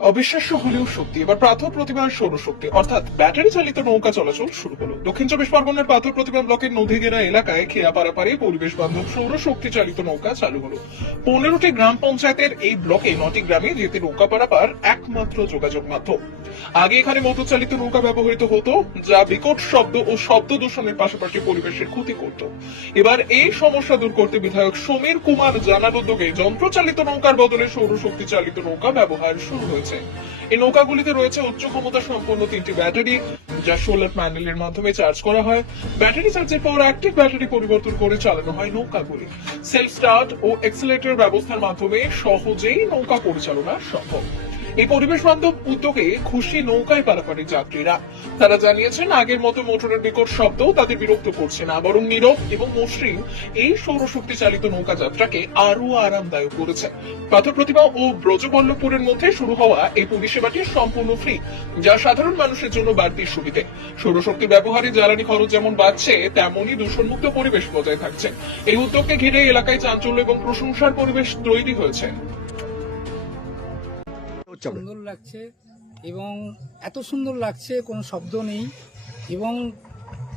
অবিশ্বাস্য হলেও সত্যি, এবার পাথর প্রতিমার সৌরশক্তি অর্থাৎ ব্যাটারি চালিত নৌকা চলাচল শুরু হলো। দক্ষিণ চব্বিশ পরগনার পাথর প্রতিমা ব্লকের নদীগেরা এলাকায় খেয়া পারাপারে পরিবেশ বান্ধব সৌরশক্তি চালিত নৌকা চালু হলো। 15টি গ্রাম পঞ্চায়েতের এই ব্লকে 9টি গ্রামে যেতে নৌকা পারাপার একমাত্র যোগাযোগ মাধ্যম। আগে এখানে মোটর চালিত নৌকা ব্যবহৃত হতো, যা বিকট শব্দ ও শব্দ দূষণের পাশাপাশি পরিবেশের ক্ষতি করত। এবার এই সমস্যা দূর করতে বিধায়ক সমীর কুমার জানার উদ্যোগে যন্ত্রচালিত নৌকার বদলে সৌরশক্তি চালিত নৌকা ব্যবহার শুরু হয়েছে। এই নৌকাগুলিতে রয়েছে উচ্চ ক্ষমতা সম্পন্ন 3টি ব্যাটারি, যা সোলার প্যানেলের মাধ্যমে চার্জ করা হয়। ব্যাটারি চার্জের পর অ্যাক্টিভ ব্যাটারি পরিবর্তন করে চালানো হয় নৌকাগুলি। সেলফ স্টার্ট ও এক্সিলারেটর ব্যবস্থার মাধ্যমে সহজেই নৌকা পরিচালনা সম্ভব। এই পরিবেশ বান্ধব উদ্যোগে খুশি নৌকায় পারাপারের যাত্রীরা। তারা জানিয়েছেন, আগের মতো মোটরের বিকট শব্দ তাদের বিরক্ত করছে না, বরং নীরব এবং মসৃণ এই সৌরশক্তি চালিত নৌকা যাত্রাকে আরো আরামদায়ক করেছে। পাথর প্রতিমা ও ব্রজবল্লভপুরের মধ্যে শুরু হওয়া এই পরিষেবাটি সম্পূর্ণ ফ্রি, যা সাধারণ মানুষের জন্য বাড়তি সুবিধে। সৌরশক্তি ব্যবহারে জ্বালানি খরচ যেমন বাড়ছে, তেমনই দূষণমুক্ত পরিবেশ বজায় থাকছে। এই উদ্যোগকে ঘিরে এলাকায় চাঞ্চল্য এবং প্রশংসার পরিবেশ তৈরি হয়েছে। সুন্দর লাগছে এবং এত সুন্দর লাগছে কোনো শব্দ নেই এবং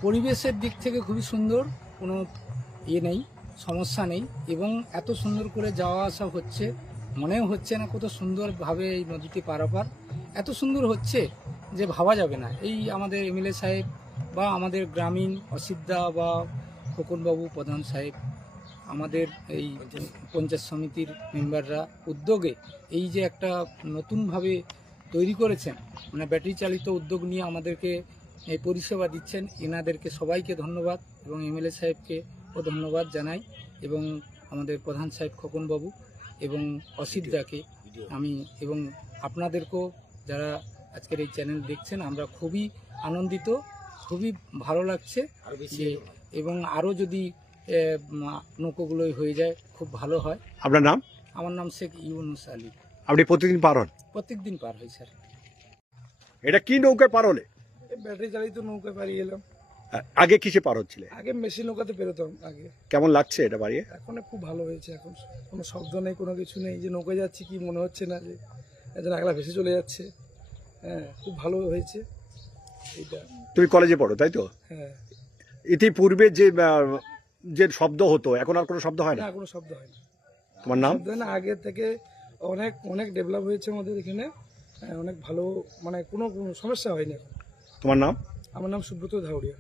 পরিবেশের দিক থেকে খুবই সুন্দর, কোনো নেই, সমস্যা নেই এবং এত সুন্দর করে যাওয়া আসা হচ্ছে, মনেও হচ্ছে না কত সুন্দরভাবে এই নদীটি পারাপার এত সুন্দর হচ্ছে যে ভাবা যাবে না। এই আমাদের এমএলএ সাহেব বা আমাদের গ্রামীণ অসিতদা বা খোকনবাবু প্রধান সাহেব, আমাদের এই পঞ্চায়েত সমিতির মেম্বাররা উদ্যোগে এই যে একটা নতুনভাবে তৈরি করেছেন, মানে ব্যাটারি চালিত উদ্যোগ নিয়ে আমাদেরকে এই পরিষেবা দিচ্ছেন, এনাদেরকে সবাইকে ধন্যবাদ এবং এমএলএ সাহেবকে ও ধন্যবাদ জানাই এবং আমাদের প্রধান সাহেব খোকনবাবু এবং অসিতদাকে আমি এবং আপনাদেরকেও যারা আজকের এই চ্যানেল দেখছেন, আমরা খুবই আনন্দিত, খুবই ভালো লাগছে যে এবং আরও যদি নৌকোগুলোই হয়ে যায় খুব ভালো হয়। আপনার নাম? আমার নাম শেখ ইউনুস আলী। আপনি প্রতিদিন পার হন? প্রত্যেকদিন পার হই স্যার। এটা কি নৌকায় পার হলে? ব্যাটারি চালিত নৌকায় পারিয়ে এলাম। আগে কিসে পার হচ্ছিলে? আগে মেশিন নৌকাতে পেরোতাম আগে। কেমন লাগছে এটা বাড়িয়ে? এখন খুব ভালো হয়েছে, এখন কোনো শব্দ নেই, কোনো কিছু নেই, যে নৌকায় যাচ্ছি কি মনে হচ্ছে না যে একজন আগলা ভেসে চলে যাচ্ছে। হ্যাঁ, খুব ভালো হয়েছে এইটা। তুমি কলেজে পড়ো তাই তো? হ্যাঁ। ইতিপূর্বে যে শব্দ হতো, এখন আর কোনো শব্দ হয় না? না, কোনো শব্দ হয় না। তোমার নাম? শব্দ হয় না, আগের থেকে অনেক অনেক ডেভেলপ হয়েছে আমাদের এখানে। হ্যাঁ, অনেক ভালো, মানে কোনো সমস্যা হয়নি এখন। তোমার নাম? আমার নাম সুব্রত ধাউরিয়া।